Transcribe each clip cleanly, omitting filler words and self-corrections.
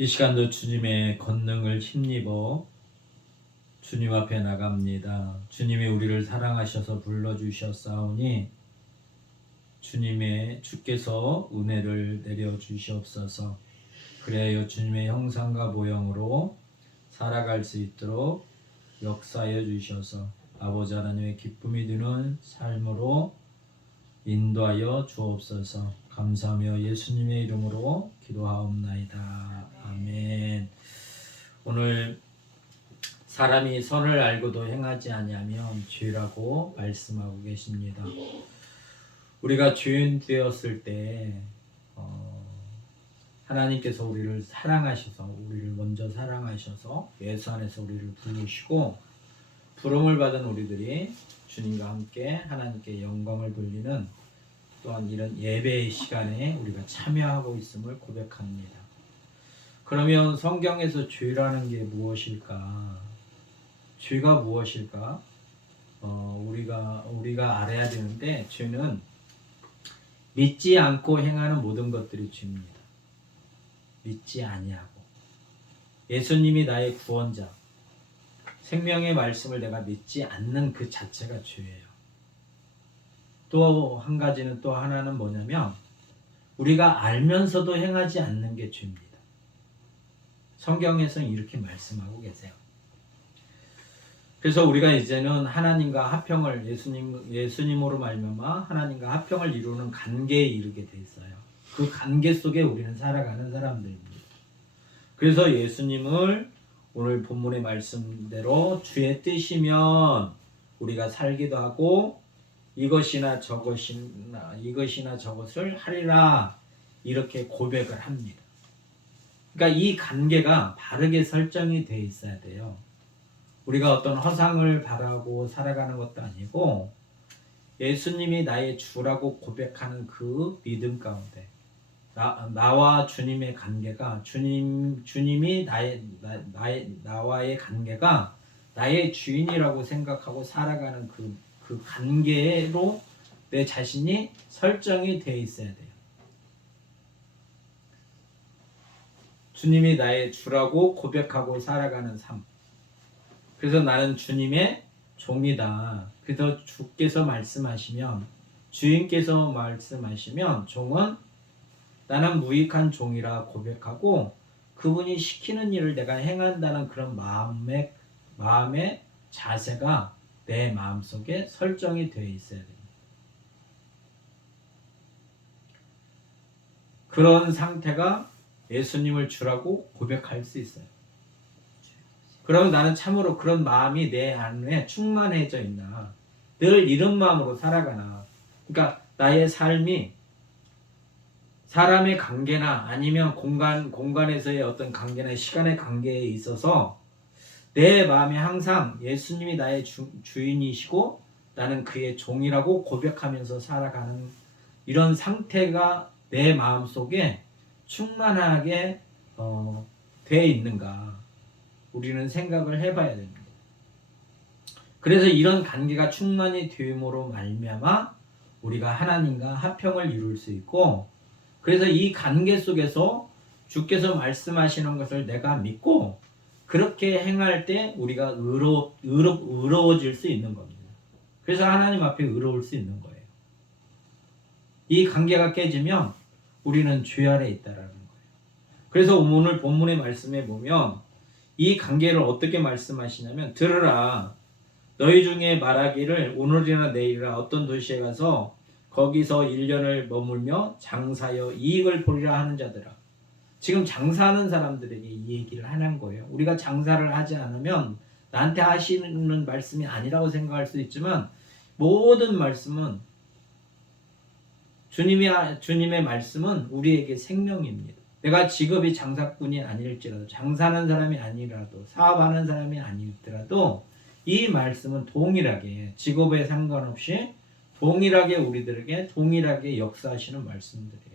이 시간도 주님의 권능을 힘입어 주님 앞에 나갑니다. 주님이 우리를 사랑하셔서 불러주셨사오니 주께서 은혜를 내려주시옵소서. 그래야 주님의 형상과 모형으로 살아갈 수 있도록 역사하여 주셔서 아버지 하나님의 기쁨이 드는 삶으로 인도하여 주옵소서. 감사하며 예수님의 이름으로 기도하옵나이다. 아멘. 오늘 사람이 선을 알고도 행하지 아니하면 죄라고 말씀하고 계십니다. 우리가 죄인 되었을 때 하나님께서 우리를 사랑하셔서 우리를 먼저 사랑하셔서 예수 안에서 우리를 부르시고 부름을 받은 우리들이 주님과 함께 하나님께 영광을 돌리는 또한 이런 예배의 시간에 우리가 참여하고 있음을 고백합니다. 그러면 성경에서 죄라는 게 무엇일까? 죄가 무엇일까? 우리가 알아야 되는데 죄는 믿지 않고 행하는 모든 것들이 죄입니다. 믿지 아니하고 예수님이 나의 구원자, 생명의 말씀을 내가 믿지 않는 그 자체가 죄예요. 또 한 가지는 또 하나는 뭐냐면 우리가 알면서도 행하지 않는 게 죄입니다. 성경에서는 이렇게 말씀하고 계세요. 그래서 우리가 이제는 하나님과 화평을 예수님으로 말미암아 하나님과 화평을 이루는 관계에 이르게 돼 있어요. 그 관계 속에 우리는 살아가는 사람들입니다. 그래서 예수님을 오늘 본문의 말씀대로 주의 뜻이면 우리가 살기도 하고 이것이나 저것을 하리라 이렇게 고백을 합니다. 그러니까 이 관계가 바르게 설정이 돼 있어야 돼요. 우리가 어떤 허상을 바라고 살아가는 것도 아니고 예수님이 나의 주라고 고백하는 그 믿음 가운데 나와 주님의 관계가 주님이 나와의 관계가 나의 주인이라고 생각하고 살아가는 그 관계로 내 자신이 설정이 되어 있어야 돼요. 주님이 나의 주라고 고백하고 살아가는 삶. 그래서 나는 주님의 종이다. 그래서 주께서 말씀하시면 주인께서 말씀하시면 종은 나는 무익한 종이라 고백하고 그분이 시키는 일을 내가 행한다는 그런 마음의 자세가 내 마음속에 설정이 되어 있어야 됩니다. 그런 상태가 예수님을 주라고 고백할 수 있어요. 그러면 나는 참으로 그런 마음이 내 안에 충만해져 있나? 늘 이런 마음으로 살아가나? 그러니까 나의 삶이 사람의 관계나 아니면 공간에서의 어떤 관계나 시간의 관계에 있어서 내 마음에 항상 예수님이 나의 주인이시고 나는 그의 종이라고 고백하면서 살아가는 이런 상태가 내 마음속에 충만하게 돼 있는가 우리는 생각을 해봐야 됩니다. 그래서 이런 관계가 충만히 됨으로 말미암아 우리가 하나님과 화평을 이룰 수 있고 그래서 이 관계 속에서 주께서 말씀하시는 것을 내가 믿고 그렇게 행할 때 우리가 의로워질 수 있는 겁니다. 그래서 하나님 앞에 의로울 수 있는 거예요. 이 관계가 깨지면 우리는 죄 아래 있다라는 거예요. 그래서 오늘 본문의 말씀에 보면 이 관계를 어떻게 말씀하시냐면 들으라 너희 중에 말하기를 오늘이나 내일이나 어떤 도시에 가서 거기서 1년을 머물며 장사하여 이익을 보리라 하는 자들아. 지금 장사하는 사람들에게 이 얘기를 하는 거예요. 우리가 장사를 하지 않으면 나한테 하시는 말씀이 아니라고 생각할 수 있지만 모든 말씀은 주님의 말씀은 우리에게 생명입니다. 내가 직업이 장사꾼이 아닐지라도 장사하는 사람이 아니라도 사업하는 사람이 아니더라도 이 말씀은 동일하게 직업에 상관없이 동일하게 우리들에게 동일하게 역사하시는 말씀들이에요.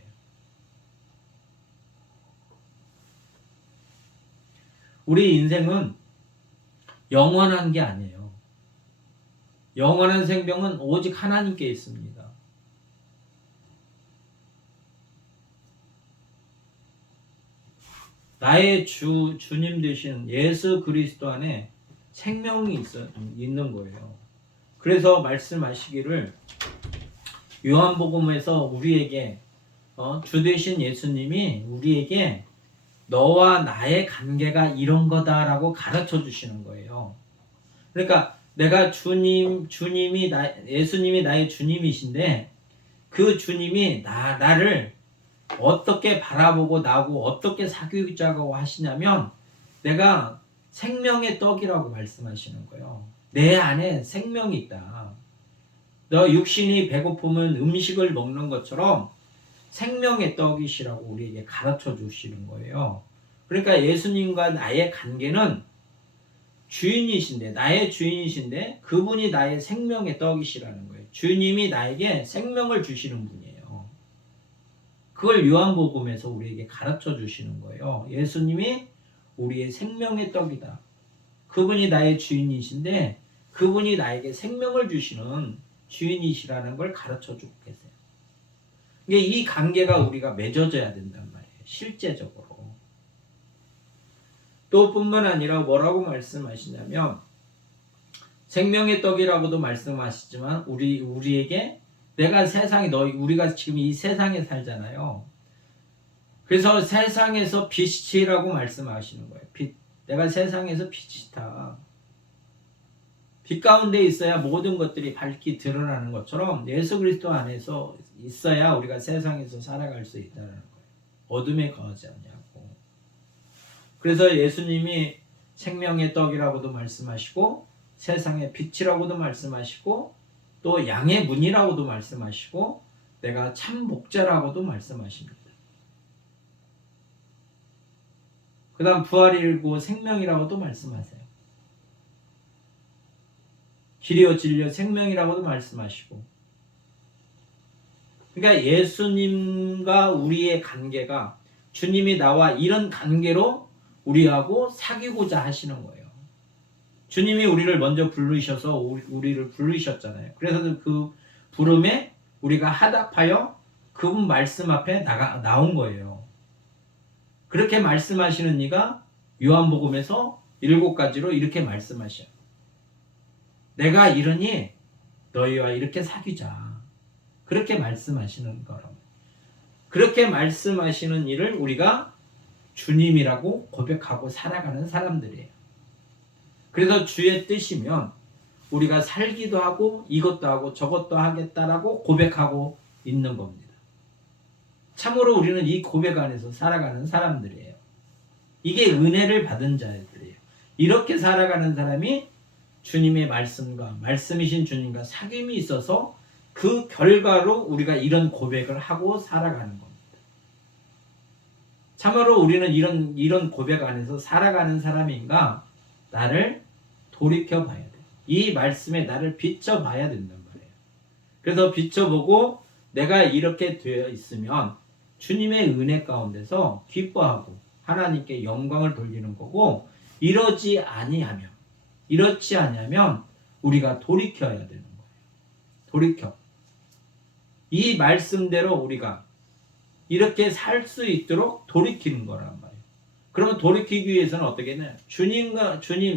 우리 인생은 영원한 게 아니에요. 영원한 생명은 오직 하나님께 있습니다. 나의 주님 되신 예수 그리스도 안에 생명이 있는 거예요. 그래서 말씀하시기를 요한복음에서 우리에게 주 되신 예수님이 우리에게 너와 나의 관계가 이런 거다라고 가르쳐 주시는 거예요. 그러니까 내가 예수님이 나의 주님이신데 그 주님이 나를 어떻게 바라보고 나하고 어떻게 사귀자고 하시냐면 내가 생명의 떡이라고 말씀하시는 거예요. 내 안에 생명이 있다. 너 육신이 배고프면 음식을 먹는 것처럼 생명의 떡이시라고 우리에게 가르쳐 주시는 거예요. 그러니까 예수님과 나의 관계는 나의 주인이신데 그분이 나의 생명의 떡이시라는 거예요. 주님이 나에게 생명을 주시는 분이에요. 그걸 요한복음에서 우리에게 가르쳐 주시는 거예요. 예수님이 우리의 생명의 떡이다. 그분이 나의 주인이신데 그분이 나에게 생명을 주시는 주인이시라는 걸 가르쳐 주고 계세요. 이 관계가 우리가 맺어져야 된단 말이에요. 실제적으로. 또 뿐만 아니라 뭐라고 말씀하시냐면 생명의 떡이라고도 말씀하시지만 우리에게 우리가 지금 이 세상에 살잖아요. 그래서 세상에서 빛이라고 말씀하시는 거예요. 내가 세상에서 빛이다. 빛 가운데 있어야 모든 것들이 밝게 드러나는 것처럼 예수 그리스도 안에서 있어야 우리가 세상에서 살아갈 수 있다는 거예요. 어둠에 거하지 않냐고. 그래서 예수님이 생명의 떡이라고도 말씀하시고 세상의 빛이라고도 말씀하시고 또 양의 문이라고도 말씀하시고 내가 참 목자라고도 말씀하십니다. 그 다음 부활이고 생명이라고도 말씀하세요. 길이요 진리요 생명이라고도 말씀하시고 그러니까 예수님과 우리의 관계가 주님이 나와 이런 관계로 우리하고 사귀고자 하시는 거예요. 주님이 우리를 먼저 부르셔서 우리를 부르셨잖아요. 그래서 그 부름에 우리가 하답하여 그분 말씀 앞에 나온 거예요. 그렇게 말씀하시는 이가 요한복음에서 7가지로 이렇게 말씀하셔요. 내가 이러니 너희와 이렇게 사귀자. 그렇게 말씀하시는 거라고. 그렇게 말씀하시는 일을 우리가 주님이라고 고백하고 살아가는 사람들이에요. 그래서 주의 뜻이면 우리가 살기도 하고 이것도 하고 저것도 하겠다라고 고백하고 있는 겁니다. 참으로 우리는 이 고백 안에서 살아가는 사람들이에요. 이게 은혜를 받은 자들이에요. 이렇게 살아가는 사람이 주님의 말씀과 말씀이신 주님과 사귐이 있어서 그 결과로 우리가 이런 고백을 하고 살아가는 겁니다. 참으로 우리는 이런 고백 안에서 살아가는 사람인가 나를 돌이켜 봐야 돼요. 이 말씀에 나를 비춰봐야 된단 말이에요. 그래서 비춰보고 내가 이렇게 되어 있으면 주님의 은혜 가운데서 기뻐하고 하나님께 영광을 돌리는 거고 이렇지 아니하면 우리가 돌이켜야 되는 거예요. 돌이켜. 이 말씀대로 우리가 이렇게 살 수 있도록 돌이키는 거란 말이에요. 그러면 돌이키기 위해서는 어떻게 했냐? 주님,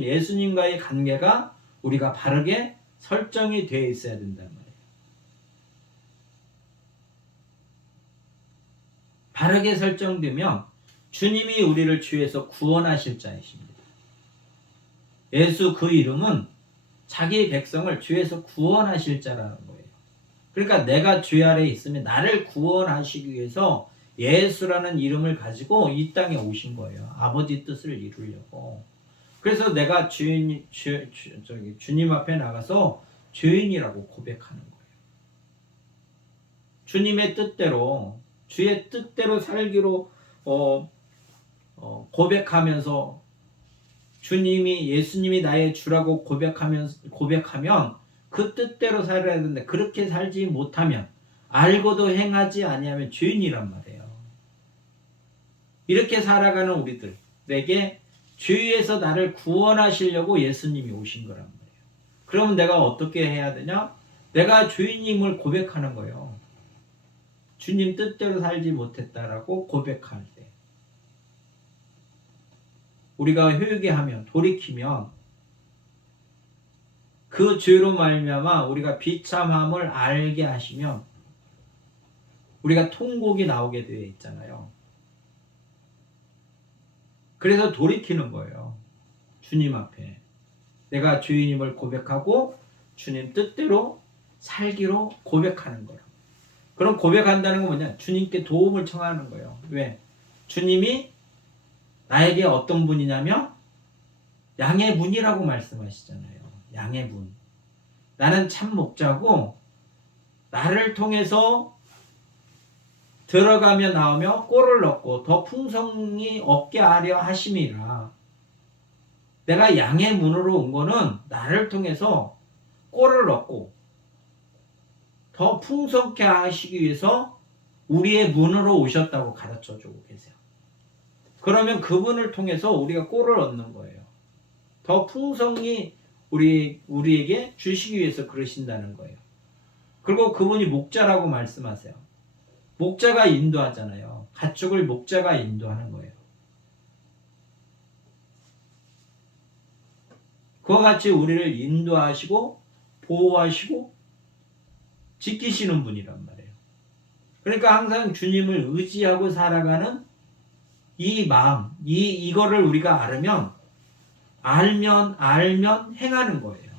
예수님과의 관계가 우리가 바르게 설정이 되어 있어야 된단 말이에요. 바르게 설정되면 주님이 우리를 죄에서 구원하실 자이십니다. 예수 그 이름은 자기 백성을 죄에서 구원하실 자라는 거예요. 그러니까 내가 죄 아래 있으면 나를 구원하시기 위해서 예수라는 이름을 가지고 이 땅에 오신 거예요. 아버지 뜻을 이루려고. 그래서 내가 주님 앞에 나가서 죄인이라고 고백하는 거예요. 주님의 뜻대로 주의 뜻대로 살기로 고백하면서 예수님이 나의 주라고 고백하면 그 뜻대로 살아야 되는데 그렇게 살지 못하면 알고도 행하지 아니하면 죄인이란 말이에요. 이렇게 살아가는 우리들에게 죄에서 나를 구원하시려고 예수님이 오신 거란 말이에요. 그러면 내가 어떻게 해야 되냐? 내가 죄인임을 고백하는 거예요. 주님 뜻대로 살지 못했다라고 고백할 때. 우리가 회개하면 돌이키면 그 죄로 말미암아 우리가 비참함을 알게 하시면 우리가 통곡이 나오게 되어 있잖아요. 그래서 돌이키는 거예요. 주님 앞에 내가 죄인임을 고백하고 주님 뜻대로 살기로 고백하는 거예요. 그럼 고백한다는 건 뭐냐? 주님께 도움을 청하는 거예요. 왜? 주님이 나에게 어떤 분이냐면 양의 문이라고 말씀하시잖아요. 양의 문. 나는 참 목자고 나를 통해서 들어가며 나오며 꼴을 얻고 더 풍성히 얻게 하려 하심이라. 내가 양의 문으로 온 거는 나를 통해서 꼴을 얻고 더 풍성케 하시기 위해서 우리의 문으로 오셨다고 가르쳐주고 계세요. 그러면 그분을 통해서 우리가 꼴을 얻는 거예요. 더 풍성히 우리에게 주시기 위해서 그러신다는 거예요. 그리고 그분이 목자라고 말씀하세요. 목자가 인도하잖아요. 가축을 목자가 인도하는 거예요. 그와 같이 우리를 인도하시고 보호하시고 지키시는 분이란 말이에요. 그러니까 항상 주님을 의지하고 살아가는 이 마음, 이거를 우리가 알면 행하는 거예요.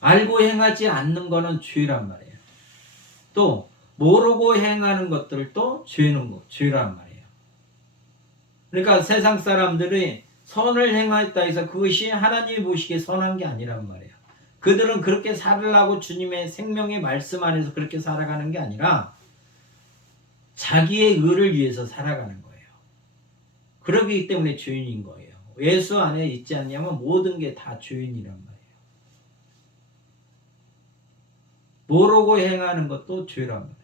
알고 행하지 않는 거는 죄란 말이에요. 또 모르고 행하는 것들도 죄란 말이에요. 그러니까 세상 사람들이 선을 행했다 해서 그것이 하나님이 보시기에 선한 게 아니란 말이에요. 그들은 그렇게 살으려고 주님의 생명의 말씀 안에서 그렇게 살아가는 게 아니라 자기의 의를 위해서 살아가는 거예요. 그러기 때문에 죄인인 거예요. 예수 안에 있지 않냐면 모든 게 다 죄인이란 말이에요. 모르고 행하는 것도 죄란 말이에요.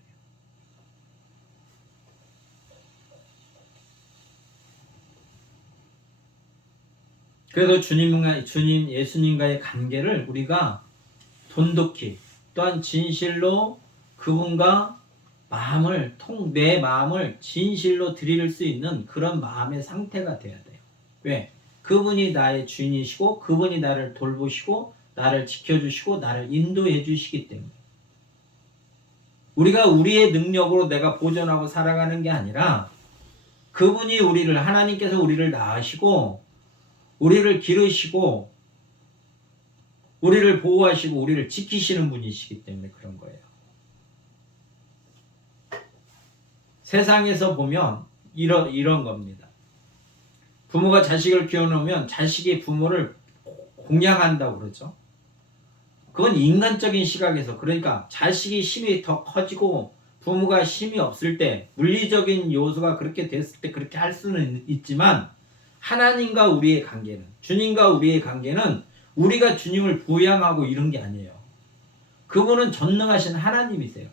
그래서 주님 예수님과의 관계를 우리가 돈독히 또한 진실로 그분과 내 마음을 진실로 드릴 수 있는 그런 마음의 상태가 돼야 돼요. 왜? 그분이 나의 주인이시고 그분이 나를 돌보시고 나를 지켜주시고 나를 인도해 주시기 때문에 우리가 우리의 능력으로 내가 보존하고 살아가는 게 아니라 그분이 하나님께서 우리를 낳으시고 우리를 기르시고 우리를 보호하시고 우리를 지키시는 분이시기 때문에 그런 거예요. 세상에서 보면 이런 겁니다. 부모가 자식을 키워놓으면 자식이 부모를 공양한다고 그러죠. 그건 인간적인 시각에서, 그러니까 자식이 힘이 더 커지고 부모가 힘이 없을 때, 물리적인 요소가 그렇게 됐을 때 그렇게 할 수는 있지만 하나님과 우리의 관계는, 주님과 우리의 관계는 우리가 주님을 부양하고 이런 게 아니에요. 그분은 전능하신 하나님이세요.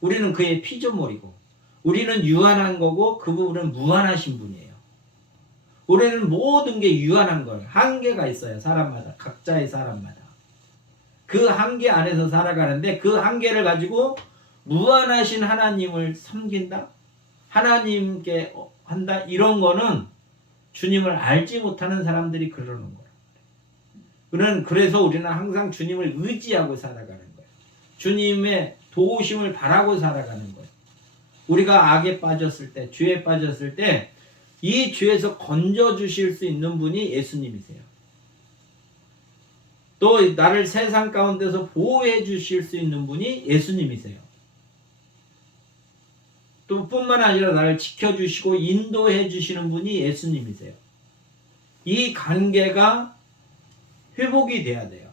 우리는 그의 피조물이고 우리는 유한한 거고 그분은 무한하신 분이에요. 우리는 모든 게 유한한 거예요. 한계가 있어요. 사람마다, 각자의 사람마다. 그 한계 안에서 살아가는데 그 한계를 가지고 무한하신 하나님을 섬긴다? 하나님께 한다? 이런 거는 주님을 알지 못하는 사람들이 그러는 거예요. 그래서 우리는 항상 주님을 의지하고 살아가는 거예요. 주님의 도우심을 바라고 살아가는 거예요. 우리가 악에 빠졌을 때, 죄에 빠졌을 때 이 죄에서 건져주실 수 있는 분이 예수님이세요. 또 나를 세상 가운데서 보호해 주실 수 있는 분이 예수님이세요. 또 뿐만 아니라 나를 지켜주시고 인도해 주시는 분이 예수님이세요. 이 관계가 회복이 돼야 돼요.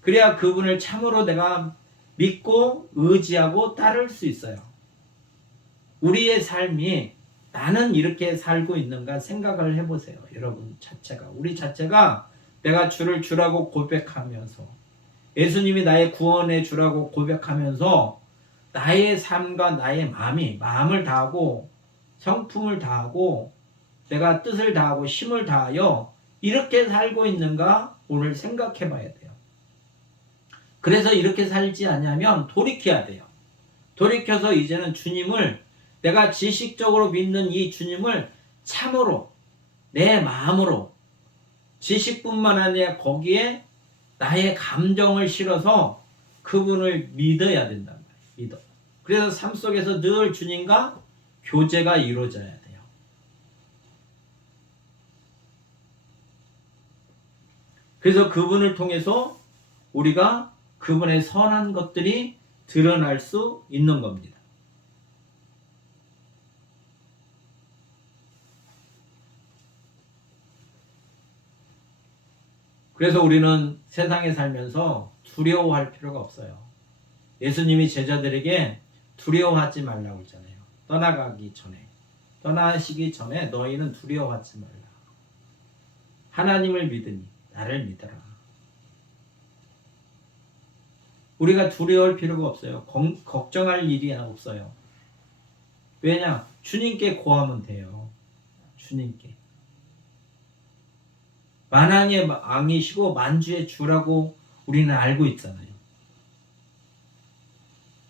그래야 그분을 참으로 내가 믿고 의지하고 따를 수 있어요. 우리의 삶이 나는 이렇게 살고 있는가 생각을 해보세요. 여러분 자체가, 우리 자체가 내가 주를 주라고 고백하면서, 예수님이 나의 구원의 주라고 고백하면서 나의 삶과 나의 마음을 다하고 성품을 다하고 내가 뜻을 다하고 힘을 다하여 이렇게 살고 있는가 오늘 생각해 봐야 돼요. 그래서 이렇게 살지 않으면 돌이켜야 돼요. 돌이켜서 이제는 주님을, 내가 지식적으로 믿는 이 주님을 참으로 내 마음으로 지식뿐만 아니라 거기에 나의 감정을 실어서 그분을 믿어야 된단 말이에요. 믿어. 그래서 삶 속에서 늘 주님과 교제가 이루어져야 돼요. 그래서 그분을 통해서 우리가 그분의 선한 것들이 드러날 수 있는 겁니다. 그래서 우리는 세상에 살면서 두려워할 필요가 없어요. 예수님이 제자들에게 두려워하지 말라고 했잖아요. 떠나시기 전에 너희는 두려워하지 말라. 하나님을 믿으니 나를 믿어라. 우리가 두려워할 필요가 없어요. 걱정할 일이 없어요. 왜냐? 주님께 구하면 돼요. 주님께. 만왕의 왕이시고 만주의 주라고 우리는 알고 있잖아요.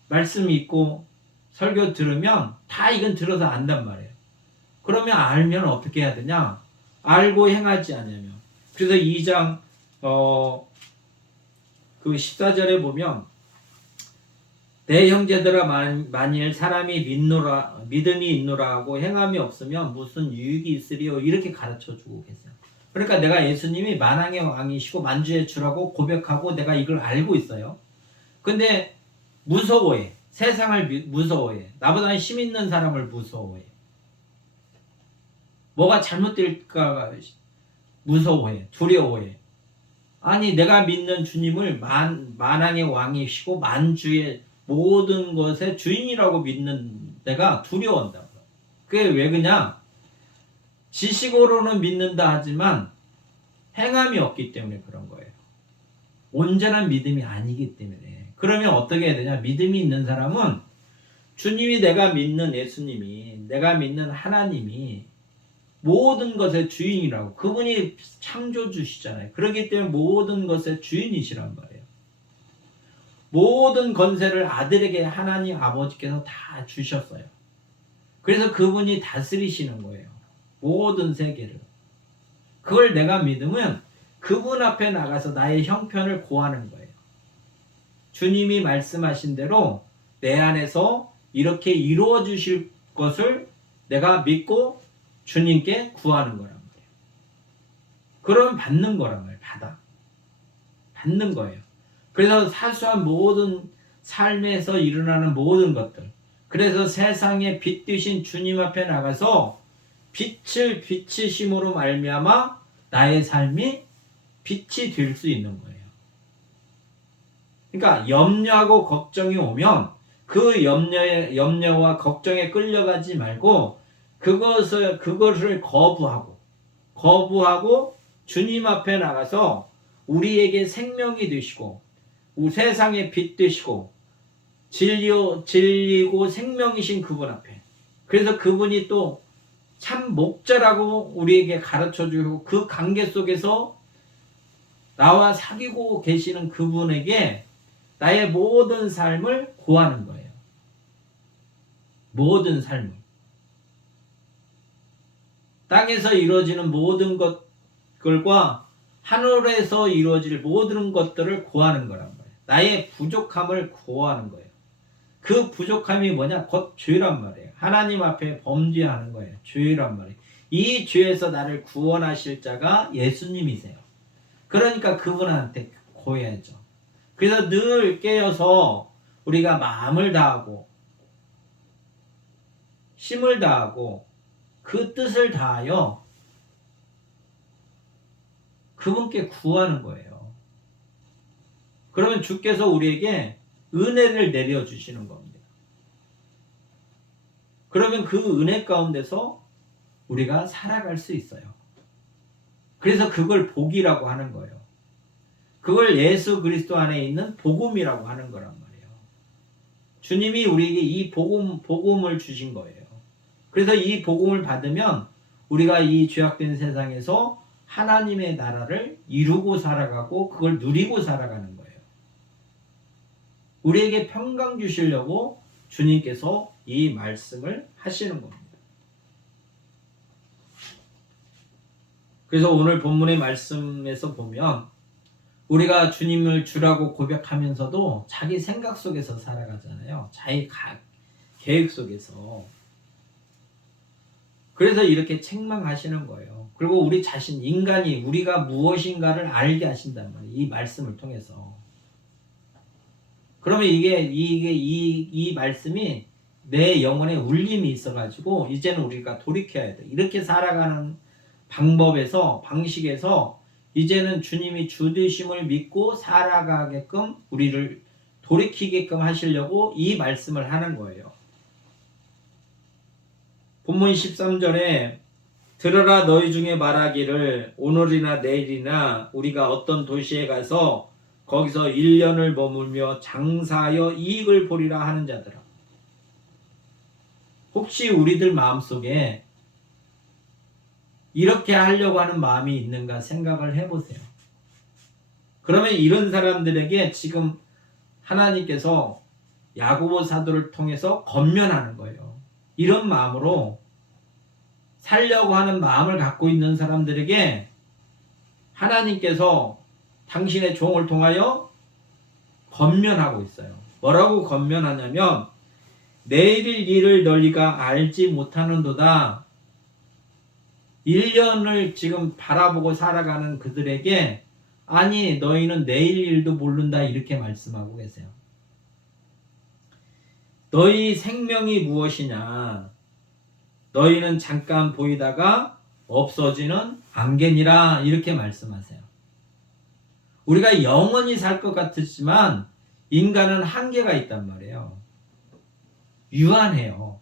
말씀 읽고 설교 들으면 다 이건 들어서 안단 말이에요. 그러면 알면 어떻게 해야 되냐? 알고 행하지 않으면. 그래서 2장 그 14절에 보면 내 형제들아 만일 사람이 믿음이 있노라 하고 행함이 없으면 무슨 유익이 있으리요? 이렇게 가르쳐주고 계세요. 그러니까 내가 예수님이 만왕의 왕이시고 만주의 주라고 고백하고 내가 이걸 알고 있어요. 근데 무서워해. 세상을 무서워해. 나보다 힘 있는 사람을 무서워해. 뭐가 잘못될까 무서워해. 두려워해. 아니 내가 믿는 주님을 만왕의 왕이시고 만주의 모든 것의 주인이라고 믿는 내가 두려워한다고. 그게 왜 그냥 지식으로는 믿는다 하지만 행함이 없기 때문에 그런 거예요. 온전한 믿음이 아니기 때문에. 그러면 어떻게 해야 되냐? 믿음이 있는 사람은 주님이 내가 믿는 예수님이 내가 믿는 하나님이 모든 것의 주인이라고. 그분이 창조주시잖아요. 그렇기 때문에 모든 것의 주인이시란 말이에요. 모든 권세를 아들에게 하나님 아버지께서 다 주셨어요. 그래서 그분이 다스리시는 거예요. 모든 세계를. 그걸 내가 믿으면 그분 앞에 나가서 나의 형편을 구하는 거예요. 주님이 말씀하신 대로 내 안에서 이렇게 이루어 주실 것을 내가 믿고 주님께 구하는 거란 말이에요. 그러면 받는 거란 말이에요. 받는 거예요. 그래서 사소한 모든 삶에서 일어나는 모든 것들. 그래서 세상에 빛 되신 주님 앞에 나가서 빛을 비치심으로 말미암아 나의 삶이 빛이 될 수 있는 거예요. 그러니까 염려하고 걱정이 오면 그 염려와 걱정에 끌려가지 말고 그것을 거부하고 주님 앞에 나가서 우리에게 생명이 되시고 세상의 빛 되시고 진리고 생명이신 그분 앞에. 그래서 그분이 또 참 목자라고 우리에게 가르쳐주고 그 관계 속에서 나와 사귀고 계시는 그분에게 나의 모든 삶을 구하는 거예요. 모든 삶을. 땅에서 이루어지는 모든 것들과 하늘에서 이루어질 모든 것들을 구하는 거란 말이에요. 나의 부족함을 구하는 거예요. 그 부족함이 뭐냐? 곧 죄란 말이에요. 하나님 앞에 범죄하는 거예요. 죄란 말이에요. 이 죄에서 나를 구원하실 자가 예수님이세요. 그러니까 그분한테 구해야죠. 그래서 늘 깨어서 우리가 마음을 다하고 힘을 다하고 그 뜻을 다하여 그분께 구하는 거예요. 그러면 주께서 우리에게 은혜를 내려주시는 겁니다. 그러면 그 은혜 가운데서 우리가 살아갈 수 있어요. 그래서 그걸 복이라고 하는 거예요. 그걸 예수 그리스도 안에 있는 복음이라고 하는 거란 말이에요. 주님이 우리에게 이 복음을 주신 거예요. 그래서 이 복음을 받으면 우리가 이 죄악된 세상에서 하나님의 나라를 이루고 살아가고 그걸 누리고 살아가는 거예요. 우리에게 평강 주시려고 주님께서 이 말씀을 하시는 겁니다. 그래서 오늘 본문의 말씀에서 보면 우리가 주님을 주라고 고백하면서도 자기 생각 속에서 살아가잖아요. 자기 계획 속에서. 그래서 이렇게 책망하시는 거예요. 그리고 우리 자신, 인간이 우리가 무엇인가를 알게 하신단 말이에요. 이 말씀을 통해서. 그러면 이 말씀이 내 영혼에 울림이 있어가지고 이제는 우리가 돌이켜야 돼. 이렇게 살아가는 방법에서, 방식에서 이제는 주님이 주 되심을 믿고 살아가게끔 우리를 돌이키게끔 하시려고 이 말씀을 하는 거예요. 본문 13절에 들어라 너희 중에 말하기를 오늘이나 내일이나 우리가 어떤 도시에 가서 거기서 1년을 머물며 장사하여 이익을 보리라 하는 자들아. 혹시 우리들 마음속에 이렇게 하려고 하는 마음이 있는가 생각을 해보세요. 그러면 이런 사람들에게 지금 하나님께서 야고보 사도를 통해서 권면하는 거예요. 이런 마음으로 살려고 하는 마음을 갖고 있는 사람들에게 하나님께서 당신의 종을 통하여 권면하고 있어요. 뭐라고 권면하냐면 내일 일을 너희가 알지 못하는도다. 1년을 지금 바라보고 살아가는 그들에게 아니 너희는 내일 일도 모른다 이렇게 말씀하고 계세요. 너희 생명이 무엇이냐? 너희는 잠깐 보이다가 없어지는 안개니라 이렇게 말씀하세요. 우리가 영원히 살 것 같지만 인간은 한계가 있단 말이에요. 유한해요.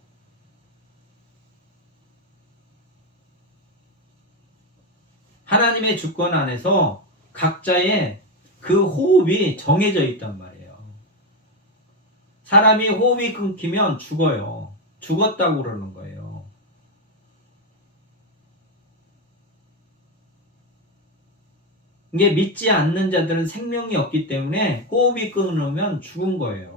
하나님의 주권 안에서 각자의 그 호흡이 정해져 있단 말이에요. 사람이 호흡이 끊기면 죽어요. 죽었다고 그러는 거예요. 이게 믿지 않는 자들은 생명이 없기 때문에 호흡이 끊으면 죽은 거예요.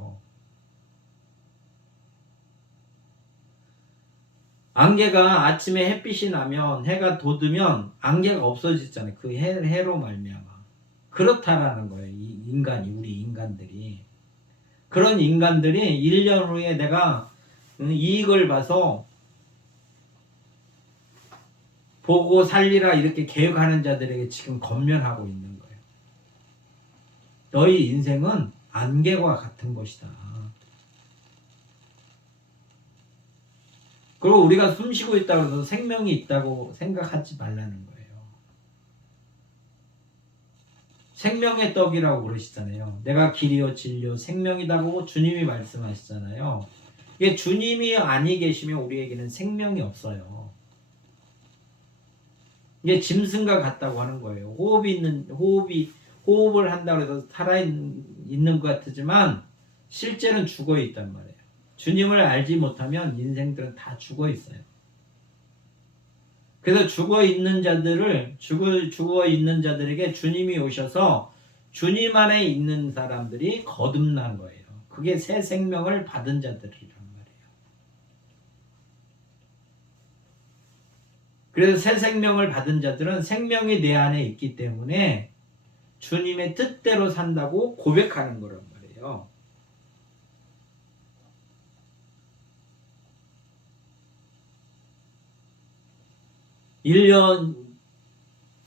안개가 아침에 햇빛이 나면 해가 돋으면 안개가 없어지잖아요. 그 해로 말미암아. 그렇다라는 거예요. 이 인간이, 우리 인간들이. 그런 인간들이 1년 후에 내가 이익을 봐서 보고 살리라 이렇게 계획하는 자들에게 지금 권면하고 있는 거예요. 너희 인생은 안개와 같은 것이다. 그리고 우리가 숨 쉬고 있다고 해서 생명이 있다고 생각하지 말라는 거예요. 생명의 떡이라고 그러시잖아요. 내가 길이요 진리요 생명이다고 주님이 말씀하시잖아요. 이게 주님이 아니 계시면 우리에게는 생명이 없어요. 이게 짐승과 같다고 하는 거예요. 호흡을 한다고 해서 살아있는 것 같지만 실제는 죽어 있단 말이에요. 주님을 알지 못하면 인생들은 다 죽어 있어요. 그래서 죽어 있는 자들에게 주님이 오셔서 주님 안에 있는 사람들이 거듭난 거예요. 그게 새 생명을 받은 자들이란 말이에요. 그래서 새 생명을 받은 자들은 생명이 내 안에 있기 때문에 주님의 뜻대로 산다고 고백하는 거란 말이에요.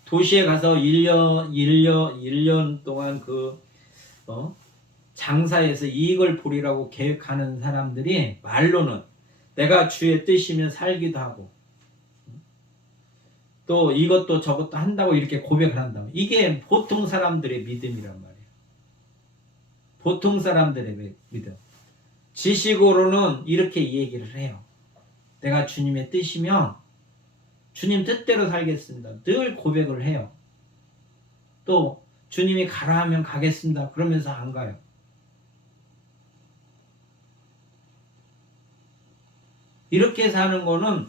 도시에 가서 1년 동안 장사해서 이익을 보리라고 계획하는 사람들이 말로는 내가 주의 뜻이면 살기도 하고 또 이것도 저것도 한다고 이렇게 고백을 한다면 이게 보통 사람들의 믿음이란 말이에요. 보통 사람들의 믿음. 지식으로는 이렇게 이 얘기를 해요. 내가 주님의 뜻이면 주님 뜻대로 살겠습니다. 늘 고백을 해요. 또 주님이 가라 하면 가겠습니다. 그러면서 안 가요. 이렇게 사는 거는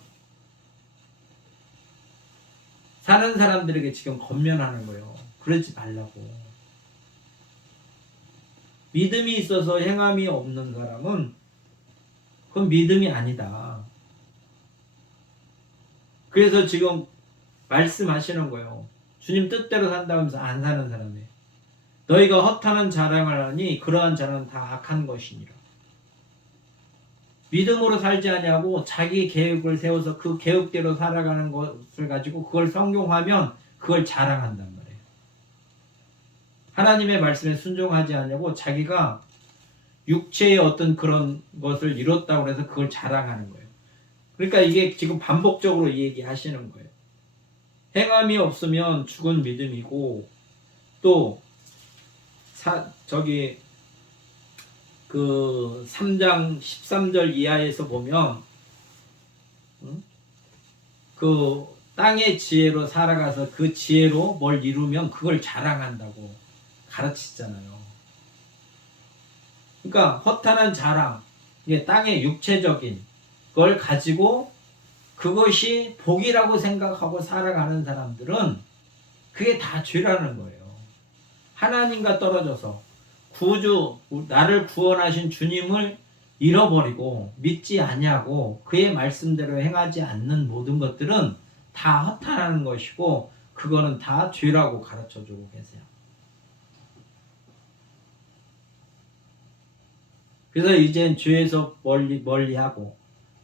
사는 사람들에게 지금 권면하는 거예요. 그러지 말라고. 믿음이 있어서 행함이 없는 사람은 그건 믿음이 아니다. 그래서 지금 말씀하시는 거예요. 주님 뜻대로 산다면서 안 사는 사람이에요. 너희가 허탄한 자랑을 하니 그러한 자랑은 다 악한 것이니라. 믿음으로 살지 아니하고 자기 계획을 세워서 그 계획대로 살아가는 것을 가지고 그걸 성경화하면 그걸 자랑한단 말이에요. 하나님의 말씀에 순종하지 않냐고 자기가 육체의 어떤 그런 것을 이뤘다고 해서 그걸 자랑하는 거예요. 그러니까 이게 지금 반복적으로 이 얘기 하시는 거예요. 행함이 없으면 죽은 믿음이고, 또 그 3장 13절 이하에서 보면 그 땅의 지혜로 살아가서 그 지혜로 뭘 이루면 그걸 자랑한다고 가르치잖아요. 그러니까 허탄한 자랑, 이게 땅의 육체적인 걸 가지고 그것이 복이라고 생각하고 살아가는 사람들은 그게 다 죄라는 거예요. 하나님과 떨어져서 구주, 나를 구원하신 주님을 잃어버리고 믿지 아니하고 그의 말씀대로 행하지 않는 모든 것들은 다 허탄한 것이고 그거는 다 죄라고 가르쳐주고 계세요. 그래서 이젠 죄에서 멀리하고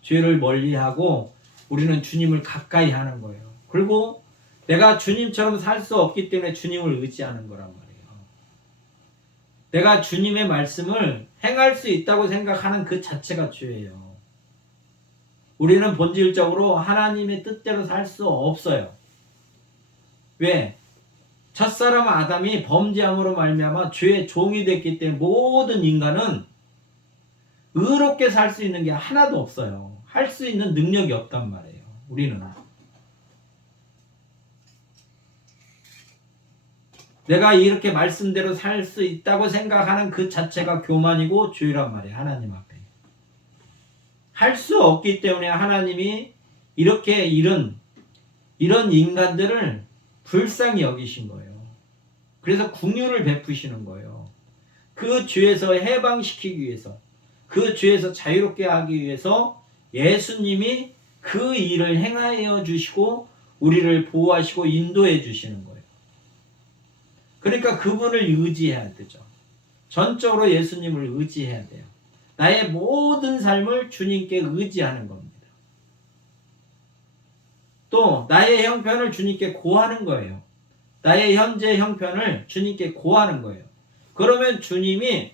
죄를 멀리하고 우리는 주님을 가까이 하는 거예요. 그리고 내가 주님처럼 살 수 없기 때문에 주님을 의지하는 거란 말이에요. 내가 주님의 말씀을 행할 수 있다고 생각하는 그 자체가 죄예요. 우리는 본질적으로 하나님의 뜻대로 살 수 없어요. 왜? 첫사람 아담이 범죄함으로 말미암아 죄의 종이 됐기 때문에 모든 인간은 의롭게 살 수 있는 게 하나도 없어요. 할 수 있는 능력이 없단 말이에요. 우리는. 내가 이렇게 말씀대로 살 수 있다고 생각하는 그 자체가 교만이고 죄란 말이에요. 하나님 앞에. 할 수 없기 때문에 하나님이 이렇게 이런 인간들을 불쌍히 여기신 거예요. 그래서 긍휼을 베푸시는 거예요. 그 죄에서 해방시키기 위해서, 그 죄에서 자유롭게 하기 위해서 예수님이 그 일을 행하여 주시고 우리를 보호하시고 인도해 주시는 거예요. 그러니까 그분을 의지해야 되죠. 전적으로 예수님을 의지해야 돼요. 나의 모든 삶을 주님께 의지하는 겁니다. 또 나의 형편을 주님께 고하는 거예요. 나의 현재 형편을 주님께 고하는 거예요. 그러면 주님이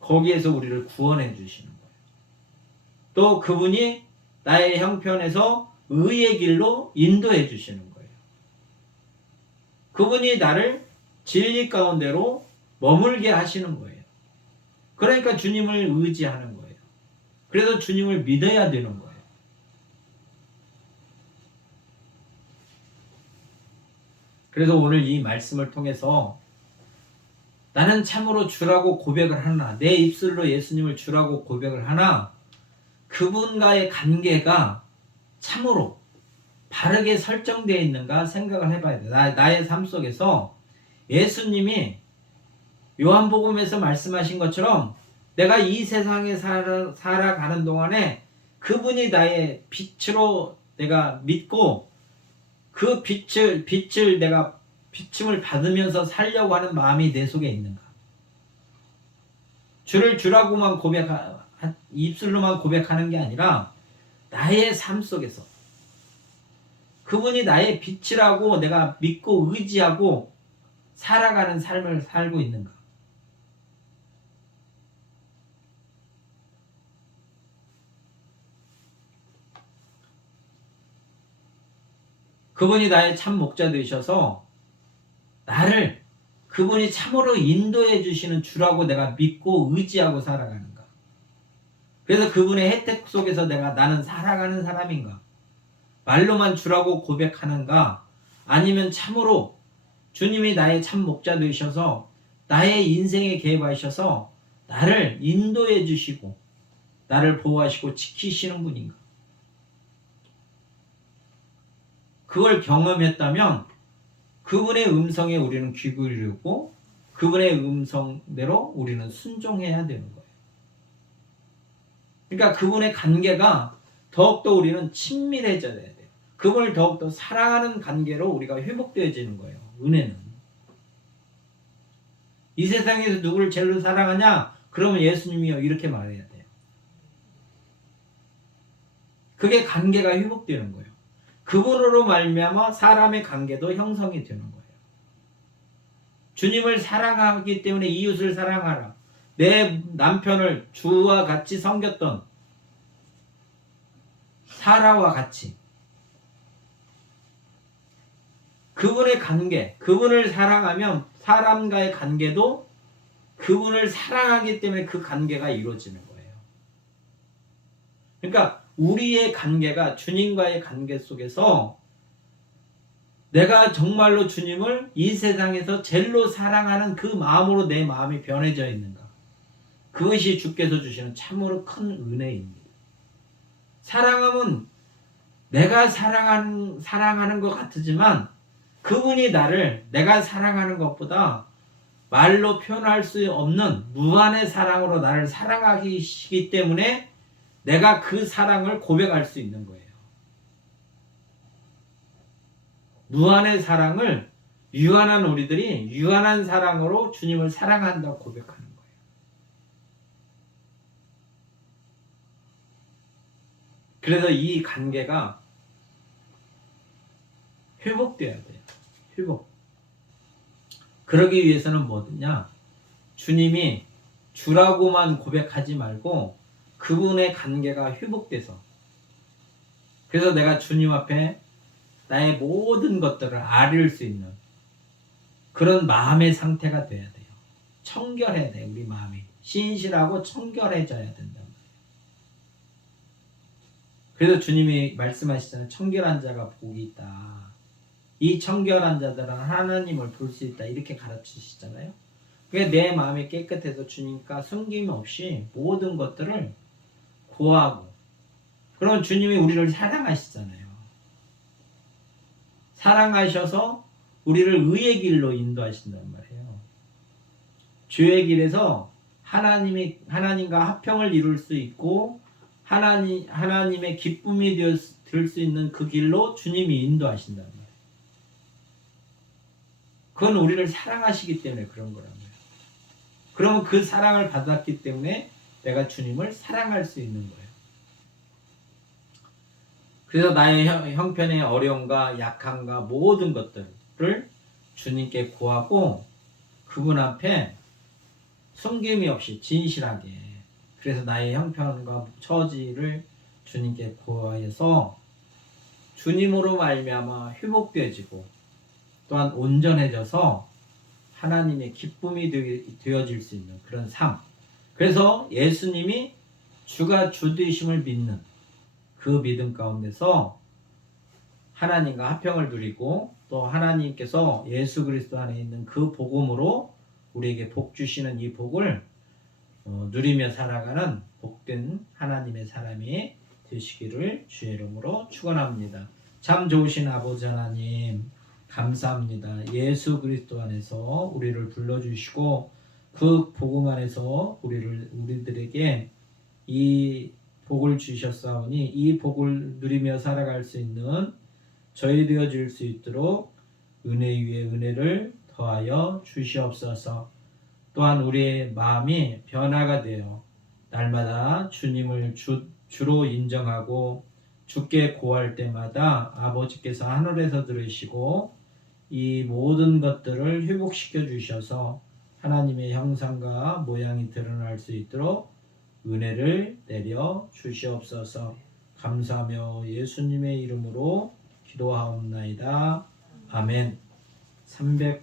거기에서 우리를 구원해 주시는 거예요. 또 그분이 나의 형편에서 의의 길로 인도해 주시는 거예요. 그분이 나를 진리 가운데로 머물게 하시는 거예요. 그러니까 주님을 의지하는 거예요. 그래서 주님을 믿어야 되는 거예요. 그래서 오늘 이 말씀을 통해서 나는 참으로 주라고 고백을 하나, 내 입술로 예수님을 주라고 고백을 하나, 그분과의 관계가 참으로 바르게 설정되어 있는가 생각을 해봐야 돼. 나의 삶 속에서 예수님이 요한복음에서 말씀하신 것처럼 내가 이 세상에 살아가는 동안에 그분이 나의 빛으로 내가 믿고 그 빛을 내가 비침을 받으면서 살려고 하는 마음이 내 속에 있는가? 주를 주라고만 입술로만 고백하는 게 아니라 나의 삶 속에서 그분이 나의 빛이라고 내가 믿고 의지하고 살아가는 삶을 살고 있는가? 그분이 나의 참 목자 되셔서 나를 그분이 참으로 인도해 주시는 주라고 내가 믿고 의지하고 살아가는가? 그래서 그분의 혜택 속에서 나는 살아가는 사람인가? 말로만 주라고 고백하는가? 아니면 참으로 주님이 나의 참 목자 되셔서 나의 인생에 개입하셔서 나를 인도해 주시고 나를 보호하시고 지키시는 분인가? 그걸 경험했다면 그분의 음성에 우리는 귀 기울이고 그분의 음성대로 우리는 순종해야 되는 거예요. 그러니까 그분의 관계가 더욱더 우리는 친밀해져야 돼요. 그분을 더욱더 사랑하는 관계로 우리가 회복되어지는 거예요. 은혜는. 이 세상에서 누구를 제일로 사랑하냐? 그러면 예수님이요. 이렇게 말해야 돼요. 그게 관계가 회복되는 거예요. 그분으로 말미암아 사람의 관계도 형성이 되는 거예요. 주님을 사랑하기 때문에 이웃을 사랑하라. 내 남편을 주와 같이 섬겼던 사라와 같이 그분의 관계, 그분을 사랑하면 사람과의 관계도 그분을 사랑하기 때문에 그 관계가 이루어지는 거예요. 그러니까 우리의 관계가 주님과의 관계 속에서 내가 정말로 주님을 이 세상에서 제일로 사랑하는 그 마음으로 내 마음이 변해져 있는가. 그것이 주께서 주시는 참으로 큰 은혜입니다. 사랑함은 내가 사랑하는 것 같지만 그분이 나를 내가 사랑하는 것보다 말로 표현할 수 없는 무한의 사랑으로 나를 사랑하시기 때문에 내가 그 사랑을 고백할 수 있는 거예요. 무한의 사랑을 유한한 우리들이 유한한 사랑으로 주님을 사랑한다고 고백하는 거예요. 그래서 이 관계가 회복돼야 돼요. 회복. 그러기 위해서는 뭐냐? 주님이 주라고만 고백하지 말고 그분의 관계가 회복돼서 그래서 내가 주님 앞에 나의 모든 것들을 아릴 수 있는 그런 마음의 상태가 돼야 돼요. 청결해야 돼요. 우리 마음이. 신실하고 청결해져야 된다. 그래서 주님이 말씀하시잖아요. 청결한 자가 복이 있다. 이 청결한 자들은 하나님을 볼 수 있다. 이렇게 가르치시잖아요. 그게 내 마음이 깨끗해서 주님과 숨김 없이 모든 것들을 고하고 그럼 주님이 우리를 사랑하시잖아요. 사랑하셔서 우리를 의의 길로 인도하신단 말이에요. 죄의 길에서 하나님과 합평을 이룰 수 있고 하나님의 기쁨이 될 수 있는 그 길로 주님이 인도하신단 말이에요. 그건 우리를 사랑하시기 때문에 그런 거란 말이에요. 그러면 그 사랑을 받았기 때문에 내가 주님을 사랑할 수 있는 거예요. 그래서 나의 형편의 어려움과 약함과 모든 것들을 주님께 구하고 그분 앞에 숨김이 없이 진실하게 그래서 나의 형편과 처지를 주님께 구하여서 주님으로 말미암아 회복되어지고 또한 온전해져서 하나님의 기쁨이 되어질 수 있는 그런 삶. 그래서 예수님이 주가 주 되심을 믿는 그 믿음 가운데서 하나님과 합평을 누리고 또 하나님께서 예수 그리스도 안에 있는 그 복음으로 우리에게 복 주시는 이 복을 누리며 살아가는 복된 하나님의 사람이 되시기를 주의 이름으로 축원합니다. 참 좋으신 아버지 하나님 감사합니다. 예수 그리스도 안에서 우리를 불러주시고 그 복음 안에서 우리들에게 이 복을 주셨사오니 이 복을 누리며 살아갈 수 있는 저희 되어질 수 있도록 은혜 위에 은혜를 더하여 주시옵소서. 또한 우리의 마음이 변화가 되어 날마다 주님을 주로 인정하고 주께 고할 때마다 아버지께서 하늘에서 들으시고 이 모든 것들을 회복시켜 주셔서 하나님의 형상과 모양이 드러날 수 있도록 은혜를 내려 주시옵소서. 감사하며 예수님의 이름으로 기도하옵나이다. 아멘. 308